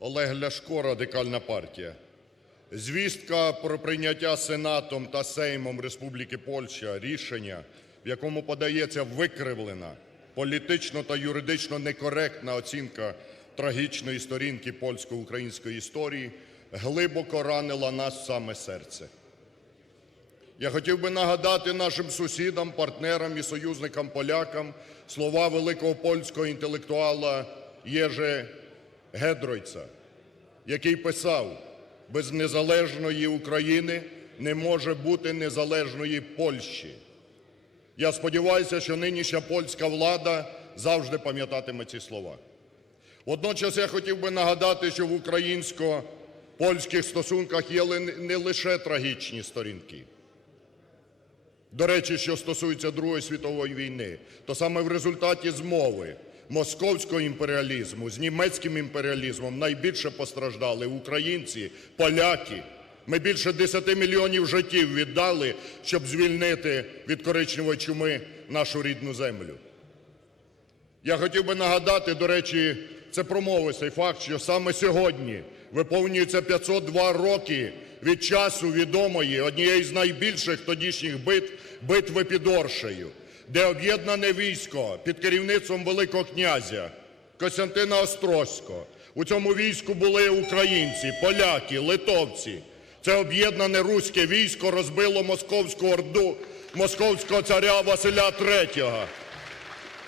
Олег Ляшко, Радикальна партія. Звістка про прийняття Сенатом та Сеймом Республіки Польща рішення, в якому подається викривлена, політично та юридично некоректна оцінка трагічної сторінки польсько-української історії, глибоко ранила нас саме серце. Я хотів би нагадати нашим сусідам, партнерам і союзникам-полякам слова великого польського інтелектуала Єже Гедройца, який писав: без незалежної України не може бути незалежної Польщі. Я сподіваюся, що нинішня польська влада завжди пам'ятатиме ці слова. Водночас я хотів би нагадати, що в українсько-польських стосунках є не лише трагічні сторінки. До речі, що стосується Другої світової війни, то саме в результаті змови московського імперіалізму з німецьким імперіалізмом найбільше постраждали українці, поляки. Ми більше 10 мільйонів життів віддали, щоб звільнити від коричневої чуми нашу рідну землю. Я хотів би нагадати, до речі, це промовистий факт, що саме сьогодні виповнюється 502 роки від часу відомої, однієї з найбільших тодішніх битв, битви під Оршею, де об'єднане військо під керівництвом Великого князя Костянтина Острозького. У цьому війську були українці, поляки, литовці. Це об'єднане руське військо розбило московську орду московського царя Василя III.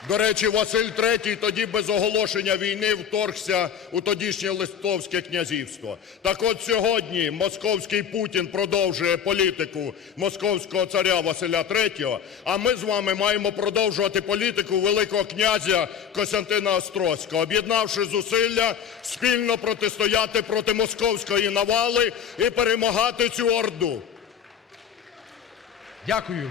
До речі, Василь III тоді без оголошення війни вторгся у тодішнє Литовське князівство. Так от сьогодні московський Путін продовжує політику московського царя Василя III, а ми з вами маємо продовжувати політику Великого князя Костянтина Острозького, об'єднавши зусилля, спільно протистояти проти московської навали і перемагати цю орду. Дякую.